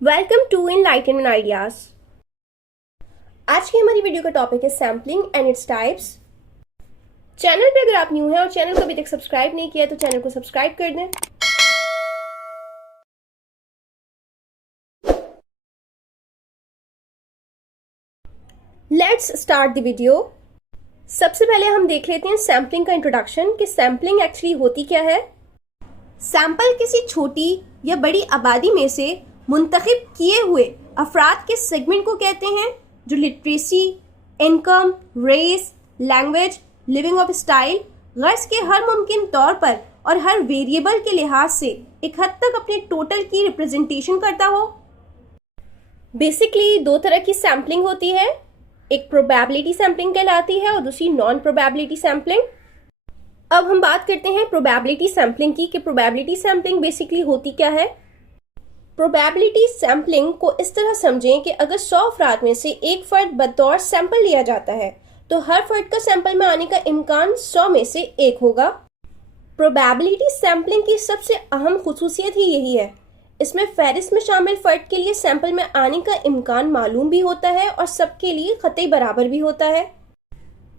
Welcome to enlightenment ideas. आज की हमारी वीडियो का टॉपिक है sampling and its types. Channel पे अगर आप न्यू हैं और चैनल को अभी तक सब्सक्राइब नहीं किया तो चैनल को सब्सक्राइब कर दें। Let's start the video. सबसे पहले हम देख लेते हैं सैम्पलिंग का इंट्रोडक्शन कि सैम्पलिंग एक्चुअली होती क्या है। सैंपल किसी छोटी या बड़ी आबादी में से मुंतखब किए हुए अफराद के सेगमेंट को कहते हैं जो literacy, income, race, language, living of style, गर्ज के हर मुमकिन तौर पर और हर वेरिएबल के लिहाज से एक हद तक अपने टोटल की रिप्रेजेंटेशन करता हो। बेसिकली दो तरह की सैम्पलिंग होती है, एक प्रोबेबिलिटी सैम्पलिंग कहलाती है और दूसरी नॉन प्रोबेबिलिटी सैम्पलिंग। अब हम बात करते हैं प्रोबेबिलिटी सैम्पलिंग की कि प्रोबेबिलिटी सैम्पलिंग बेसिकली होती क्या है। प्रोबेबिलिटी सैम्पलिंग को इस तरह समझें कि अगर 100 अफराद में से एक फर्द बतौर सैंपल लिया जाता है तो हर फर्द का सैंपल में आने का इम्कान 100 में से एक होगा। प्रोबेबिलिटी सैम्पलिंग की सबसे अहम खुसूसियत ही यही है, इसमें फहरिस्त में शामिल फर्द के लिए सैंपल में आने का इम्कान मालूम भी होता है और सबके लिए खतई बराबर भी होता है।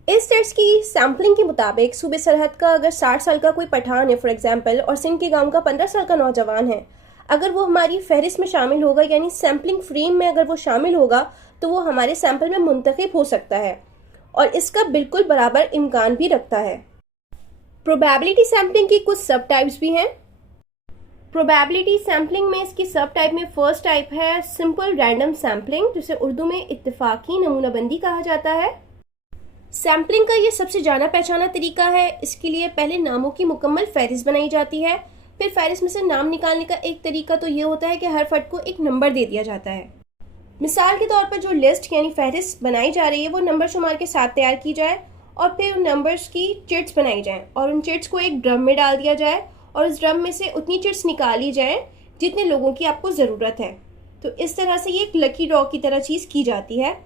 इस टेस्ट की सैम्पलिंग के मुताबिक सूबे सरहद का अगर 60 साल का कोई पठान है फॉर एग्जाम्पल और सिंध के गांव का 15 साल का नौजवान है, अगर वो हमारी फहरिस्त में शामिल होगा यानी सैम्पलिंग फ्रेम में अगर वो शामिल होगा तो वो हमारे सैंपल में मुंतखब हो सकता है और इसका बिल्कुल बराबर इम्कान भी रखता है। प्रोबेबिलिटी सैम्पलिंग की कुछ सब टाइप्स भी हैं। प्रोबेबिलिटी सैम्पलिंग में इसकी सब टाइप में फर्स्ट टाइप है सिंपल रैंडम सैम्पलिंग, जिसे उर्दू में इत्तेफाकी नमूनाबंदी कहा जाता है। सैम्पलिंग का ये सबसे जाना पहचाना तरीका है। इसके लिए पहले नामों की मुकम्मल फहरिस्त बनाई जाती है, फिर फहरिस्त में से नाम निकालने का एक तरीका तो ये होता है कि हर फर्द को एक नंबर दे दिया जाता है। मिसाल के तौर पर जो लिस्ट यानी फहरिस्त बनाई जा रही है वो नंबर शुमार के साथ तैयार की जाए और फिर उन नंबर्स की चिट्स बनाई जाए और उन चिट्स को एक ड्रम में डाल दिया जाए और उस ड्रम में से उतनी चिट्स निकाली जाए जितने लोगों की आपको ज़रूरत है। तो इस तरह से ये एक लकी ड्रॉ की तरह चीज़ की जाती है।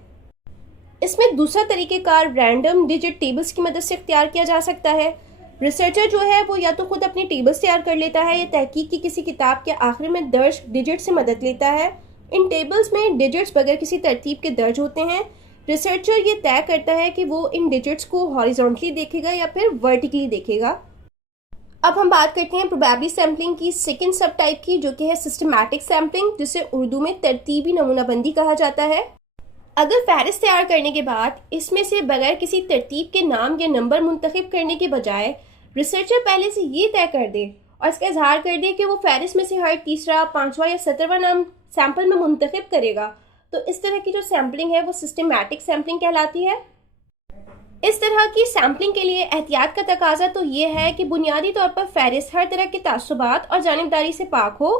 इसमें दूसरा तरीक़ेकार रैंडम डिजिट टेबल्स की मदद से इख्तियार किया जा सकता है। रिसर्चर जो है वो या तो खुद अपनी टेबल्स तैयार कर लेता है या तहकीक की किसी किताब के आखिर में दर्ज डिजिट से मदद लेता है। इन टेबल्स में डिजिट्स बगैर किसी तरतीब के दर्ज होते हैं। रिसर्चर ये तय करता है कि वो इन डिजिट्स को हॉरिजॉन्टली देखेगा या फिर वर्टिकली देखेगा। अब हम बात करते हैं प्रोबेबिलिटी सैम्पलिंग की सेकेंड सब टाइप की, जो कि है सिस्टमैटिक सैम्पलिंग, जिसे उर्दू में तरतीबी नमूनाबंदी कहा जाता है। अगर फहरिस्त तैयार करने के बाद इसमें से बगैर किसी तरतीब के नाम या नंबर मुंतखब करने के बजाय रिसर्चर पहले से ये तय कर दे और इसका इजहार कर दे कि वो फहरिस्त में से हर तीसरा, पांचवा या 17वां नाम सैंपल में मुंतखब करेगा, तो इस तरह की जो सैम्पलिंग है वो सिस्टमैटिक सैम्पलिंग कहलाती है। इस तरह की सैम्पलिंग के लिए एहतियात का तकाजा तो ये है कि बुनियादी तौर पर फहरिस्त हर तरह के तासुबात और जानिबदारी से पाक हो,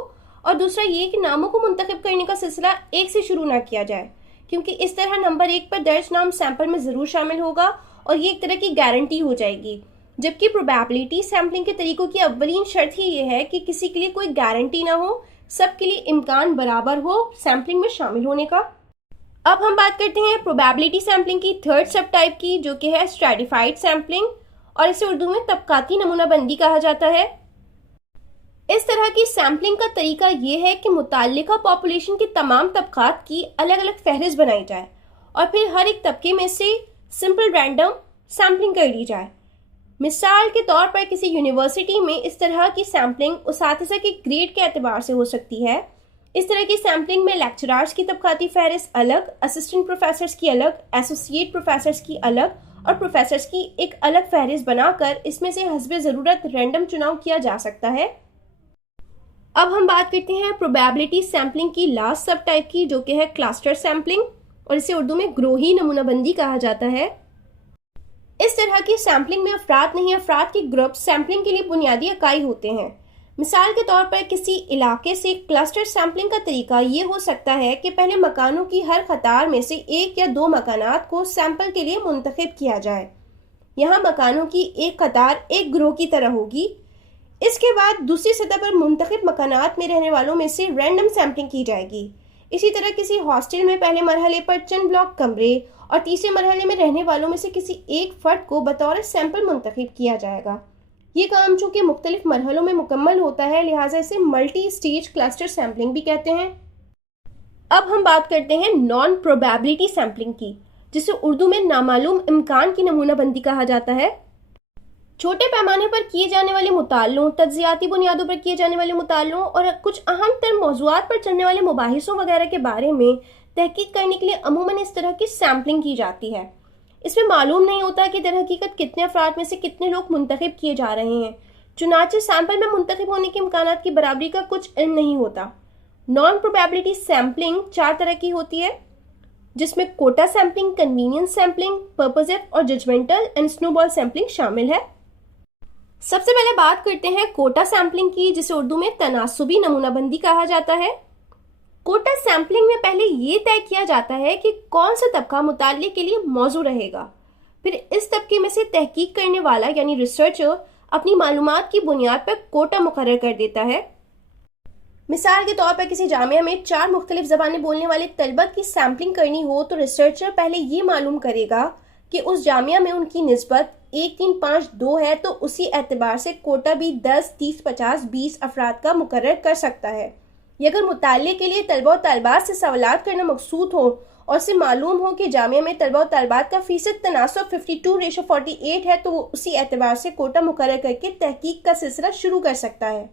और दूसरा ये कि नामों को मुंतखब करने का सिलसिला एक से शुरू ना किया जाए, क्योंकि इस तरह नंबर 1 पर दर्ज नाम सैंपल में ज़रूर शामिल होगा और ये एक तरह की गारंटी हो जाएगी। जबकि प्रोबेबिलिटी सैम्पलिंग के तरीकों की अव्वलीन शर्त ही ये है कि किसी के लिए कोई गारंटी ना हो, सबके लिए इम्कान बराबर हो सैम्पलिंग में शामिल होने का। अब हम बात करते हैं प्रोबेबिलिटी सैम्पलिंग की थर्ड सब टाइप की, जो कि है स्ट्रैटिफाइड सैम्पलिंग, और इसे उर्दू में तबकाती नमूनाबंदी कहा जाता है। इस तरह की सैम्पलिंग का तरीका ये है कि मुताल्लिका पॉपुलेशन के तमाम तबकात की अलग अलग फहरिस्त बनाई जाए और फिर हर एक तबके में से सिंपल रैंडम सैम्पलिंग कर ली जाए। मिसाल के तौर पर किसी यूनिवर्सिटी में इस तरह की सैम्पलिंग उसातिज़ा के ग्रेड के एतबार से हो सकती है। इस तरह की सैम्पलिंग में लेक्चरार्स की तबकाती फहरिस्त अलग, असिस्टेंट प्रोफेसर्स की अलग, एसोसिएट प्रोफेसर्स की अलग और प्रोफेसर्स की एक अलग फहरिस्त बनाकर इसमें से हस्बे ज़रूरत रैंडम चुनाव किया जा सकता है। अब हम बात करते हैं प्रोबेबिलिटी सैम्पलिंग की लास्ट सब टाइप की, जो कि है क्लस्टर सैम्पलिंग, और इसे उर्दू में ग्रोही नमूनाबंदी कहा जाता है। इस तरह की सैम्पलिंग में अफराद नहीं, अफराद के ग्रुप सैम्पलिंग के लिए बुनियादी इकाई होते हैं। मिसाल के तौर पर किसी इलाके से क्लस्टर सैम्पलिंग का तरीका ये हो सकता है कि पहले मकानों की हर कतार में से एक या दो मकानात को सैंपल के लिए मुंतखब किया जाए। यहाँ मकानों की एक कतार एक ग्रोह की तरह होगी। इसके बाद दूसरी सतह पर मुंतखब मकानात में रहने वालों में से रैंडम सैम्पलिंग की जाएगी। इसी तरह किसी हॉस्टल में पहले मरहले पर चंद ब्लॉक कमरे और तीसरे मरहले में रहने वालों में से किसी एक फर्द को बतौर सैंपल मुंतखब किया जाएगा। ये काम चूंकि मुख्तलिफ मरहलों में मुकम्मल होता है, लिहाजा इसे मल्टी स्टेज क्लस्टर सैम्पलिंग भी कहते हैं। अब हम बात करते हैं नॉन प्रोबेबिलिटी सैम्पलिंग की, जिसे उर्दू में नामालूम इम्कान की नमूनाबंदी कहा जाता है। छोटे पैमाने पर किए जाने वाले मुतालों, तज्जियाती बुनियादों पर किए जाने वाले मुतालों और कुछ अहम तर मौज़ूआत पर चलने वाले मुबाहिसों वगैरह के बारे में तहकीक करने के लिए अमूमन इस तरह की सैम्पलिंग की जाती है। इसमें मालूम नहीं होता कि दर हकीकत कितने अफराद में से कितने लोग मुंतखब किए जा रहे हैं, चुनाचे सैंपल में मुंतखब होने के इम्कानात की बराबरी का कुछ इल्म नहीं होता। नॉन प्रोबेबिलिटी सैम्पलिंग 4 तरह की होती है, जिसमें quota sampling, convenience sampling, purposive और जजमेंटल एंड स्नोबॉल सैम्पलिंग शामिल है। सबसे पहले बात करते हैं कोटा सैम्पलिंग की, जिसे उर्दू में तनासुबी नमूनाबंदी कहा जाता है। कोटा सैम्पलिंग में पहले ये तय किया जाता है कि कौन सा तबका मुताले के लिए मौजू रहेगा। फिर इस तबके में से तहकीक करने वाला यानी रिसर्चर अपनी मालूमात की बुनियाद पर कोटा मुकर्रर कर देता है। मिसाल के तौर पर किसी जामिया में 4 मुख्तलिफ ज़बानें बोलने वाले तलबा की सैम्पलिंग करनी हो तो रिसर्चर पहले ये मालूम करेगा कि उस जामिया में उनकी निस्बत 1, 3, 5, 2 है, तो उसी एतबार से कोटा भी 10, 30, 50, 20 अफराद का मुकर्रर कर सकता है। ये अगर मुताले के लिए तलबा और तलबात से सवालात करना मकसूद हो और से मालूम हो कि जामिया में तलबा और तलबात का फीसद तनासब 52:48 है, तो वो उसी एतबार से कोटा मुकर्रर करके तहकीक का सिलसिला शुरू कर सकता है।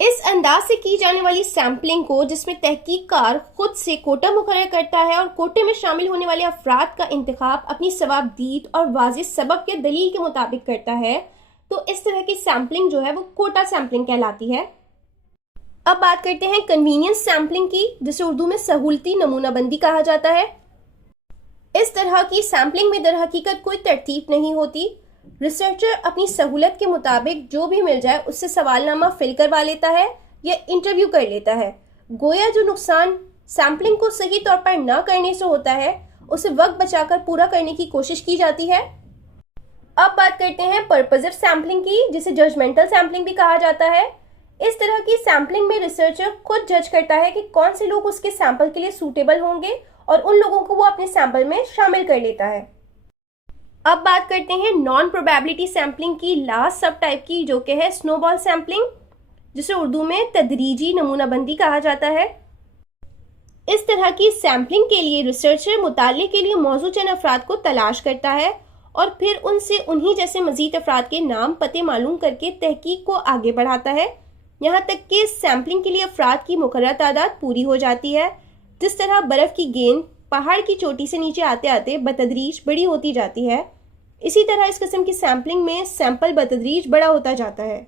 इस अंदाज से की जाने वाली सैम्पलिंग को, जिसमें तहकीककार खुद से कोटा मुकर्रर करता है और कोटे में शामिल होने वाले अफराद का इंतखाब अपनी सवाबदीद और वाज़ेह सबब के दलील के मुताबिक करता है, तो इस तरह की सैम्पलिंग जो है वो कोटा सैम्पलिंग कहलाती है। अब बात करते हैं कन्वीनियंस सैम्पलिंग की, जिसे उर्दू में सहूलती नमूनाबंदी कहा जाता है। इस तरह की सैम्पलिंग में दर हकीकत कोई तरतीब नहीं होती। रिसर्चर अपनी सहूलत के मुताबिक जो भी मिल जाए उससे सवालनामा फिल करवा लेता है या इंटरव्यू कर लेता है। गोया जो नुकसान सैम्पलिंग को सही तौर पर न करने से होता है, उसे वक्त बचाकर पूरा करने की कोशिश की जाती है। अब बात करते हैं पर्पजिव सैम्पलिंग की, जिसे जजमेंटल सैम्पलिंग भी कहा जाता है। इस तरह की सैम्पलिंग में रिसर्चर खुद जज करता है कि कौन से लोग उसके सैंपल के लिए सूटेबल होंगे और उन लोगों को वो अपने सैंपल में शामिल कर लेता है। अब बात करते हैं नॉन प्रोबेबिलिटी सैम्पलिंग की लास्ट सब टाइप की, जो कि है स्नोबॉल सैम्पलिंग, जिसे उर्दू में तदरीजी नमूनाबंदी कहा जाता है। इस तरह की सैम्पलिंग के लिए रिसर्चर मुताले के लिए मौजू चंद अफराद को तलाश करता है और फिर उनसे उन्हीं जैसे मजीद अफराद के नाम पते मालूम करके तहकीक को आगे बढ़ाता है, यहाँ तक कि सैम्पलिंग के लिए अफराद की मुकर्रर तादाद पूरी हो जाती है। जिस तरह बर्फ़ की गेंद पहाड़ की चोटी से नीचे आते आते बतदरीज बड़ी होती जाती है, इसी तरह इस किस्म की सैम्पलिंग में सैंपल बतदरीज बड़ा होता जाता है।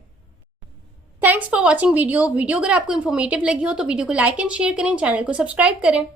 थैंक्स फॉर वॉचिंग वीडियो अगर आपको इन्फॉर्मेटिव लगी हो तो वीडियो को लाइक एंड शेयर करें, चैनल को सब्सक्राइब करें।